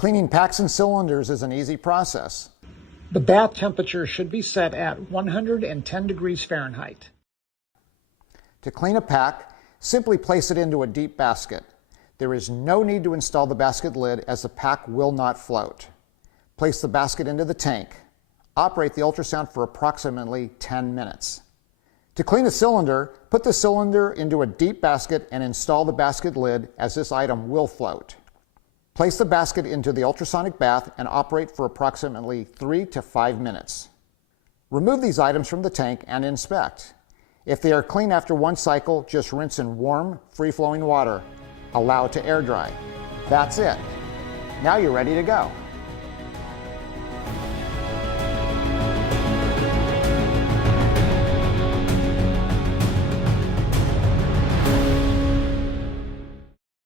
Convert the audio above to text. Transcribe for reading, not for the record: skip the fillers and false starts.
Cleaning packs and cylinders is an easy process. The bath temperature should be set at 110 degrees Fahrenheit. To clean a pack, simply place it into a deep basket. There is no need to install the basket lid as the pack will not float. Place the basket into the tank. Operate the ultrasound for approximately 10 minutes. To clean a cylinder, put the cylinder into a deep basket and install the basket lid as this item will float. Place the basket into the ultrasonic bath and operate for approximately 3 to 5 minutes. Remove these items from the tank and inspect. If they are clean after one cycle, just rinse in warm, free-flowing water. Allow it to air dry. That's it. Now you're ready to go.